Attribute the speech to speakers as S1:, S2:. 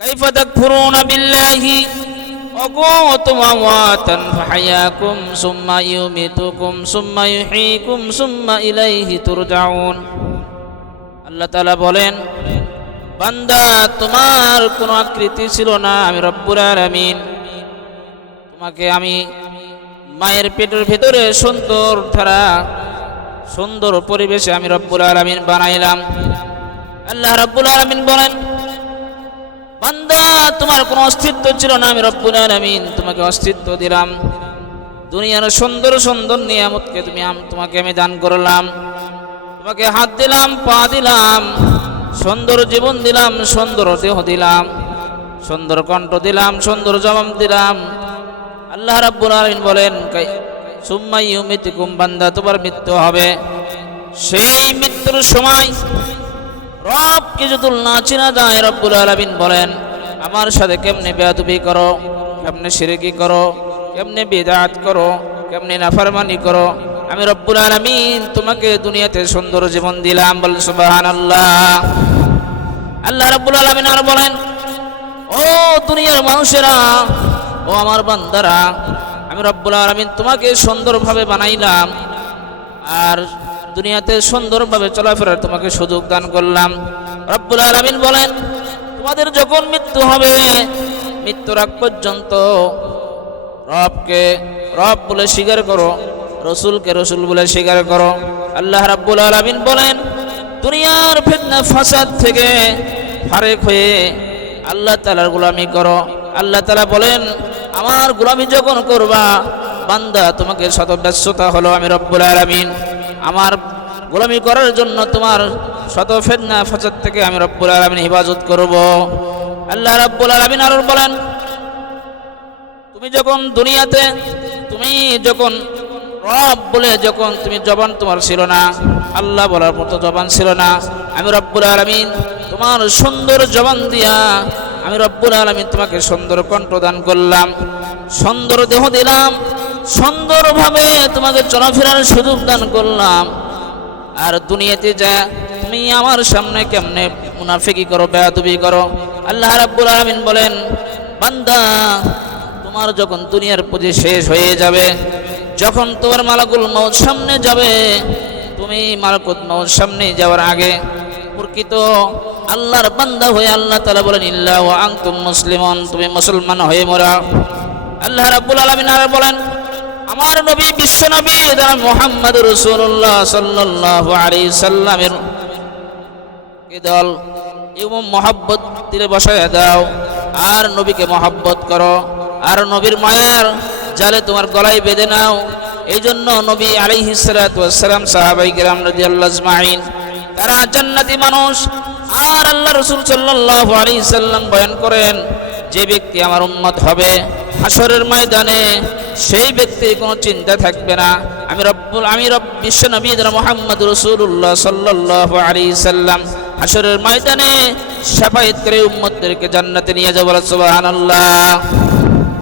S1: كيف تكفرون بالله وكنتم أمواتا فحياكم ثم يميتكم ثم يحييكم ثم إليه ترجعون আল্লাহ তাআলা বলেন বান্দা তোমার কোনো আকৃতি ছিল না আমি রব্বুল আলামিন তোমাকে আমি মায়ের পেটের ভেতরে সুন্দর ধারা সুন্দর পরিবেশে আমি রব্বুল আলামিন বানাইলাম আল্লাহ রব্বুল আলামিন বলেন বান্দা, তোমার কোনো অস্তিত্ব ছিল না, আমি রব্বুল আলামিন তোমাকে অস্তিত্ব দিলাম। দুনিয়ার সুন্দর সুন্দর নিয়ামতকে তুমি তোমাকে আমি দান করলাম। তোমাকে হাত দিলাম, পা দিলাম, সুন্দর জীবন দিলাম, সুন্দর দেহ দিলাম, সুন্দর কণ্ঠ দিলাম, সুন্দর জবাব দিলাম। আল্লাহ রাব্বুল আলামিন বলেন, কাই- সুম্মা ইউমিতুকুম বান্দা, তোমার মৃত্যু হবে। সেই মৃত্যুর সময় রবকে যদি না চেনা যায় রব্বুল আলামিন বলেন, আমার সাথে কেমনে বেয়াদবি করো, কেমনে শিরকি করো, কেমনে বিদাত করো, কেমনে নাফারমানি করো? আমি রব্বুল আলামিন তোমাকে দুনিয়াতে সুন্দর জীবন দিলাম বল সুবহানাল্লাহ। আল্লাহ আল্লাহ রব্বুল আলামিন আর বলেন, ও দুনিয়ার মানুষেরা, ও আমার বান্দারা, আমি রব্বুল আলামিন তোমাকে সুন্দরভাবে বানাইলাম, আর দুনিয়াতে সুন্দরভাবে চলাফেরার তোমাকে সুযোগ দান করলাম। রব্বুল আলামিন বলেন, তোমাদের যখন মৃত্যু হবে, মৃত্যুর আগ পর্যন্ত রবকে রব বলে স্বীকার করো, রসুলকে রসুল বলে স্বীকার করো। আল্লাহ রাব্বুল আলামিন বলেন, দুনিয়ার ফিতনা ফাসাদ থেকে ফারেক হয়ে আল্লাহ তালার গোলামি করো। আল্লাহ তালা বলেন, আমার গোলামি যখন করবা, বান্দা তোমাকে শত ব্যস্ততা হলো আমি রব্বুল আলামিন। আমার গোলামি করার জন্য তোমার শত ফেতনা, ফাসাদ থেকে আমি রব্বুল আলামিন হেফাজত করব। আল্লাহ রাব্বুল আলামিন আরও বলেন, তুমি যখন দুনিয়াতে, তুমি যখন রব বলে যখন তুমি জবান তোমার ছিল না, আল্লাহ বলার মতো জবান ছিল না, আমি রব্বুল আলমিন তোমার সুন্দর জবান দিয়া আমি রব্বুল আলমিন তোমাকে সুন্দর কণ্ঠ দান করলাম, সুন্দর দেহ দিলাম সুন্দরভাবে তোমাকে চলাফেরার সুযোগ দান করলাম। আর দুনিয়াতে যা, তুমি আমার সামনে কেমনে মুনাফিকি করো, বেয়াদবি করো? আল্লাহ রাব্বুল আলামিন বলেন, বান্দা, তোমার যখন দুনিয়ার পুঁজি শেষ হয়ে যাবে, যখন তোমার মালাকুল মৌত সামনে যাবে, তুমি মালাকুল মৌত সামনে যাওয়ার আগে প্রকৃত আল্লাহর বান্দা হয়ে আল্লাহ তাআলা বলেন, ইল্লা ওয়া আনতুম মুসলিমুন তুমি মুসলমান হয়ে মরা। আল্লাহ রাব্বুল আলামিন আর বলেন আমার নবী, বিশ্ব নবী মোহাম্মদ রসুল্লাহ সাল্লাহ আলী সাল্লামের দল এবং মহাব্বত দিলে বসায় দাও। আর নবীকে মহাব্বত করো। আর নবীর মায়ের জালে তোমার গলায় বেঁধে নাও। এই জন্য নবী আলী হিসালাম সাহাবাই কিরাম রাজি আল্লাহ আজমাইন, তারা জান্নাতি মানুষ। আর আল্লাহ রসুল সাল্লাহ আলী সাল্লাম বয়ান করেন, যে ব্যক্তি আমার উন্মত হবে হাসরের ময়দানে সেই ব্যক্তির কোনো চিন্তা থাকবে না। আমি রব্বুল আমি রব বিশ্ব নবী মোহাম্মদ রসুল্লাহ সাল্লাহ আলী সাল্লাম হাসরের ময়দানে সাফাইত করে উম্মদদেরকে জান্নাতে নিয়ে যাব সুবহানাল্লাহ।